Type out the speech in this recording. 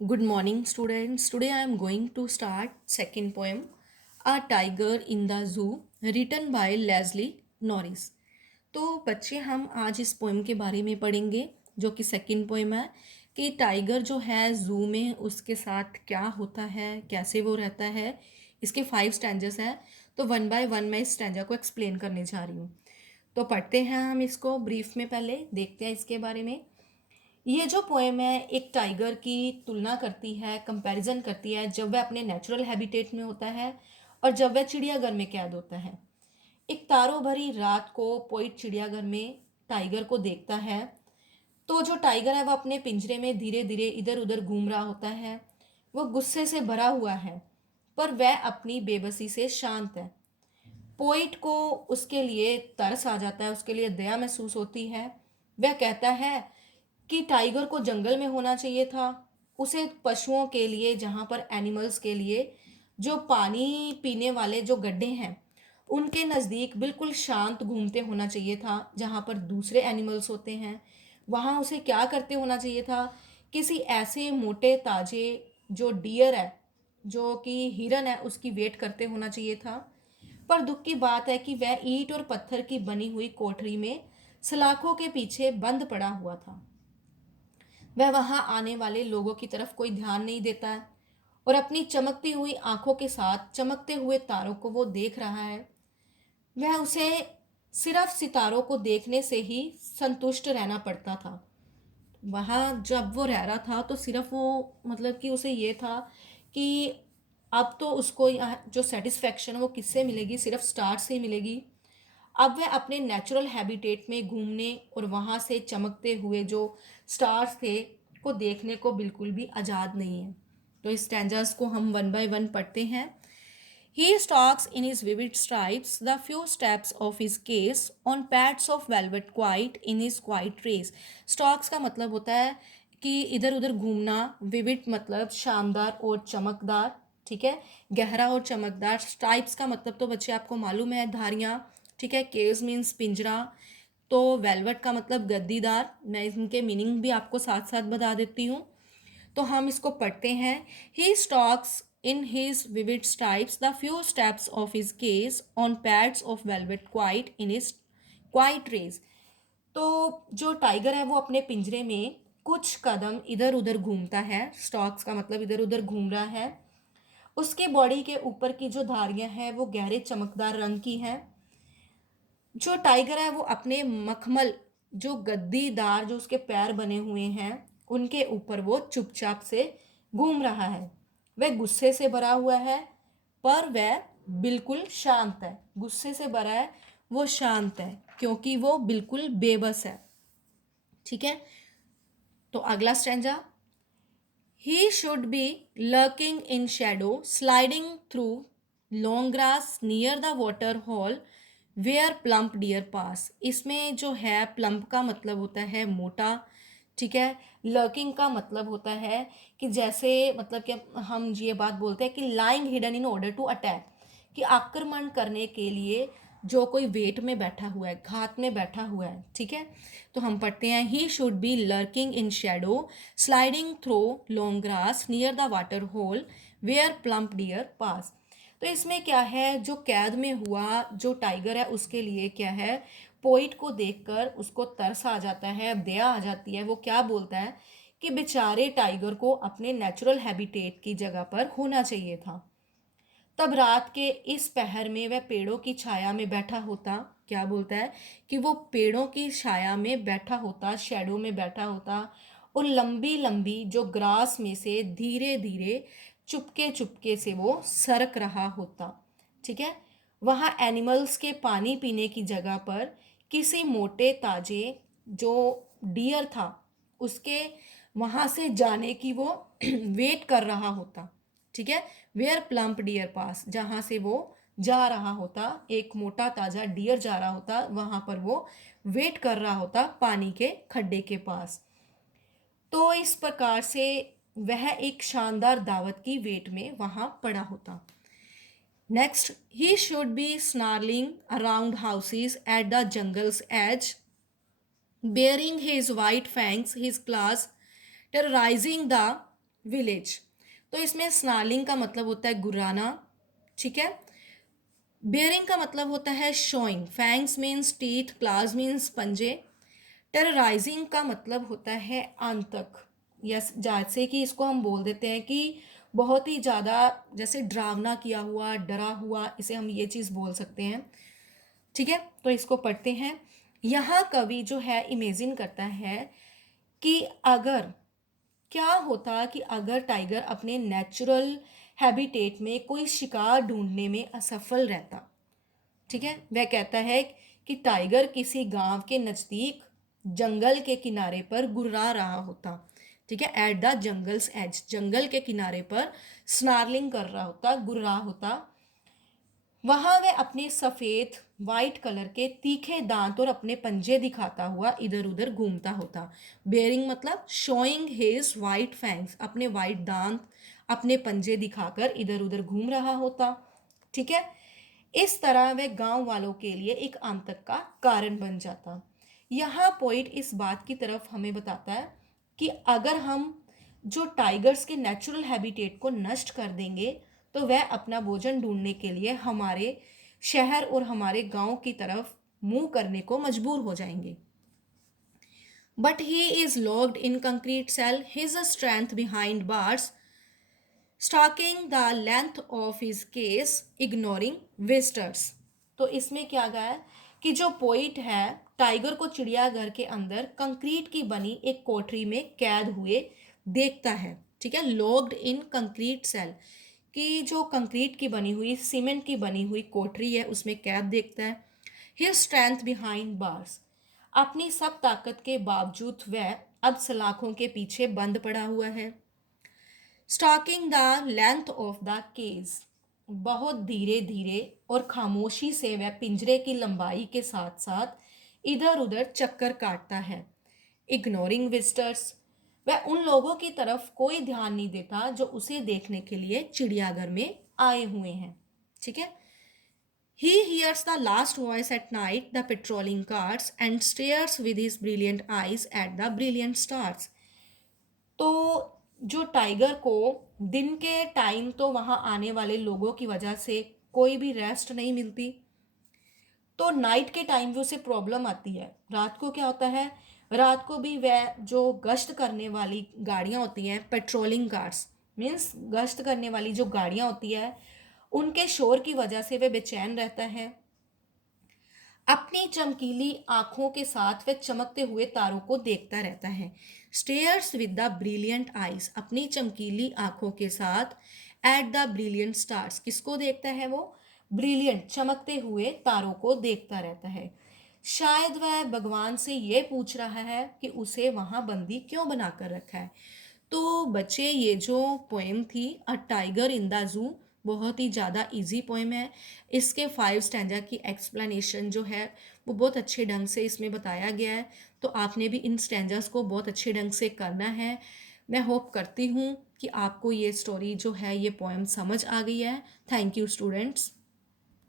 Good morning, students. Today I am going to start second poem, A Tiger in the Zoo, written by Leslie Norris. तो बच्चे हम आज इस poem के बारे में पढ़ेंगे जो कि सेकंड पोएम है कि टाइगर जो है जू में उसके साथ क्या होता है, कैसे वो रहता है। इसके 5 स्टैंजर्स हैं, तो वन बाय वन मैं इस स्टैंजा को एक्सप्लेन करने जा रही हूँ। तो पढ़ते हैं हम इसको ब्रीफ में, पहले देखते हैं इसके बारे में। ये जो पोएम है एक टाइगर की तुलना करती है, कंपैरिजन करती है जब वह अपने नेचुरल हैबिटेट में होता है और जब वह चिड़ियाघर में कैद होता है। एक तारों भरी रात को पोइट चिड़ियाघर में टाइगर को देखता है। तो जो टाइगर है वह अपने पिंजरे में धीरे धीरे इधर उधर घूम रहा होता है। वह गुस्से से भरा हुआ है, पर वह अपनी बेबसी से शांत है। पोइट को उसके लिए तरस आ जाता है, उसके लिए दया महसूस होती है। वह कहता है कि टाइगर को जंगल में होना चाहिए था। उसे पशुओं के लिए, जहाँ पर एनिमल्स के लिए जो पानी पीने वाले जो गड्ढे हैं उनके नज़दीक बिल्कुल शांत घूमते होना चाहिए था, जहाँ पर दूसरे एनिमल्स होते हैं। वहाँ उसे क्या करते होना चाहिए था, किसी ऐसे मोटे ताजे जो डियर है, जो कि हिरन है, उसकी वेट करते होना चाहिए था। पर दुख की बात है कि वह ईंट और पत्थर की बनी हुई कोठरी में सलाखों के पीछे बंद पड़ा हुआ था। वह वहां आने वाले लोगों की तरफ कोई ध्यान नहीं देता है और अपनी चमकती हुई आंखों के साथ चमकते हुए तारों को वो देख रहा है। वह उसे सिर्फ सितारों को देखने से ही संतुष्ट रहना पड़ता था। वहाँ जब वो रह रहा था तो सिर्फ वो, मतलब कि उसे ये था कि अब तो उसको यहाँ जो सेटिस्फेक्शन है वो किससे मिलेगी, सिर्फ स्टार से ही मिलेगी। अब वह अपने नेचुरल हैबिटेट में घूमने और वहाँ से चमकते हुए जो स्टार्स थे को देखने को बिल्कुल भी आज़ाद नहीं है। तो इस स्टैंजास को हम वन बाय वन पढ़ते हैं। He stalks in his vivid stripes the few steps of his case on pads of velvet quiet in his quiet race. Stalks का मतलब होता है कि इधर उधर घूमना, विविड मतलब शानदार और चमकदार, ठीक है, गहरा और चमकदार। स्ट्राइप्स का मतलब तो बच्चे आपको मालूम है, धारियाँ, ठीक है। केस मीन्स पिंजरा। तो वेलवेट का मतलब गद्दीदार। मैं इनके मीनिंग भी आपको साथ साथ बता देती हूँ। तो हम इसको पढ़ते हैं। He stalks in his vivid stripes the few steps of his cage on pads of velvet quiet in his quiet rage. तो जो टाइगर है वो अपने पिंजरे में कुछ कदम इधर उधर घूमता है। स्टॉक्स का मतलब इधर उधर घूम रहा है। उसके बॉडी के ऊपर की जो धारियां हैं वो गहरे चमकदार रंग की हैं। जो टाइगर है वो अपने मखमल, जो गद्दीदार जो उसके पैर बने हुए हैं, उनके ऊपर वो चुपचाप से घूम रहा है। वह गुस्से से भरा हुआ है, पर वह बिल्कुल शांत है। गुस्से से भरा है, वो शांत है क्योंकि वो बिल्कुल बेबस है, ठीक है। तो अगला stanza. He should be lurking in shadow, sliding through long grass near the water hole where plump deer pass. इसमें जो है प्लम्प का मतलब होता है मोटा, ठीक है। लर्किंग का मतलब होता है कि जैसे, मतलब कि हम ये बात बोलते हैं कि lying hidden in order to attack, कि आक्रमण करने के लिए जो कोई वेट में बैठा हुआ है, घात में बैठा हुआ है, ठीक है। तो हम पढ़ते हैं। He should be lurking in shadow, sliding through long grass near the water hole where plump deer pass. तो इसमें क्या है, जो कैद में हुआ जो टाइगर है उसके लिए क्या है, पोइट को देखकर उसको तरस आ जाता है, दया आ जाती है। वो क्या बोलता है कि बेचारे टाइगर को अपने नेचुरल हैबिटेट की जगह पर होना चाहिए था। तब रात के इस पहर में वह पेड़ों की छाया में बैठा होता। क्या बोलता है कि वो पेड़ों की छाया में बैठा होता, शेडो में बैठा होता, और लंबी लंबी जो ग्रास में से धीरे धीरे चुपके चुपके से वो सरक रहा होता, ठीक है। वहाँ एनिमल्स के पानी पीने की जगह पर किसी मोटे ताजे जो डियर था उसके वहाँ से जाने की वो वेट कर रहा होता, ठीक है। वेयर प्लम्प डियर पास, जहाँ से वो जा रहा होता, एक मोटा ताजा डियर जा रहा होता, वहाँ पर वो वेट कर रहा होता पानी के खड्डे के पास। तो इस प्रकार से वह एक शानदार दावत की वेट में वहाँ पड़ा होता। Next, he should be snarling around houses at the jungle's edge, bearing his white fangs, his claws, terrorizing the village. तो इसमें स्नार्लिंग का मतलब होता है गुर्राना, ठीक है। बेयरिंग का मतलब होता है showing, fangs means teeth, class means पंजे। टेरराइजिंग का मतलब होता है आंतक, यस, जैसे कि इसको हम बोल देते हैं कि बहुत ही ज़्यादा जैसे डरावना किया हुआ, डरा हुआ, इसे हम ये चीज़ बोल सकते हैं, ठीक है। तो इसको पढ़ते हैं। यहाँ कवि जो है इमेजिन करता है कि अगर, क्या होता कि अगर टाइगर अपने नेचुरल हैबिटेट में कोई शिकार ढूंढने में असफल रहता, ठीक है। वह कहता है कि टाइगर किसी गांव के नज़दीक जंगल के किनारे पर गुर्रा रहा होता, ठीक है, एट द जंगल्स एज, जंगल के किनारे पर स्नार्लिंग कर रहा होता, गुर्रा होता। वहां वह अपने सफेद वाइट कलर के तीखे दांत और अपने पंजे दिखाता हुआ इधर उधर घूमता होता। बेयरिंग मतलब शोइंग हिज वाइट फैंग्स, अपने वाइट दांत, अपने पंजे दिखाकर इधर उधर घूम रहा होता, ठीक है। इस तरह वह गांव वालों के लिए एक आतंक का कारण बन जाता। यहाँ पॉइंट इस बात की तरफ हमें बताता है कि अगर हम जो टाइगर्स के नेचुरल हैबिटेट को नष्ट कर देंगे तो वह अपना भोजन ढूंढने के लिए हमारे शहर और हमारे गांव की तरफ मुंह करने को मजबूर हो जाएंगे। But he is locked in concrete cell, his strength behind bars, stalking the length of his cage, ignoring visitors. तो इसमें क्या गया है कि जो पोइट है टाइगर को चिड़ियाघर के अंदर कंक्रीट की बनी एक कोठरी में कैद हुए देखता है, ठीक है, लॉक्ड इन कंक्रीट सेल, कि जो कंक्रीट की बनी हुई, सीमेंट की बनी हुई कोठरी है उसमें कैद देखता है। हिज स्ट्रेंथ बिहाइंड बार्स, अपनी सब ताकत के बावजूद वह अब सलाखों के पीछे बंद पड़ा हुआ है। Stalking the length of the cage, बहुत धीरे धीरे और खामोशी से वह पिंजरे की लंबाई के साथ साथ इधर उधर चक्कर काटता है। इग्नोरिंग विजिटर्स, वह उन लोगों की तरफ कोई ध्यान नहीं देता जो उसे देखने के लिए चिड़ियाघर में आए हुए हैं, ठीक है। He hears the last voice at night, the patrolling cars, and stares with his brilliant eyes at the brilliant stars. तो जो टाइगर को दिन के टाइम तो वहां आने वाले लोगों की वजह से कोई भी रेस्ट नहीं मिलती, तो नाइट के टाइम भी उसे प्रॉब्लम आती है। रात को क्या होता है, रात को भी वह जो गश्त करने वाली गाड़ियां होती हैं, पेट्रोलिंग कार्स मीन्स गश्त करने वाली जो गाड़ियां होती है, उनके शोर की वजह से वह बेचैन रहता है। अपनी चमकीली आंखों के साथ वह चमकते हुए तारों को देखता रहता है। Stairs with the brilliant eyes, अपनी चमकीली आंखों के साथ एट द ब्रिलियंट स्टार्स, किसको देखता है वो, ब्रिलियंट चमकते हुए तारों को देखता रहता है। शायद वह भगवान से ये पूछ रहा है कि उसे वहां बंदी क्यों बनाकर रखा है। तो बच्चे ये जो पोएम थी a tiger in the zoo, बहुत ही ज़्यादा इजी पोएम है। इसके 5 स्टैंजा की एक्सप्लेनेशन जो है वो बहुत अच्छे ढंग से इसमें बताया गया है। तो आपने भी इन स्टैंजास को बहुत अच्छे ढंग से करना है। मैं होप करती हूँ कि आपको ये स्टोरी जो है, ये पोएम समझ आ गई है। Thank you students.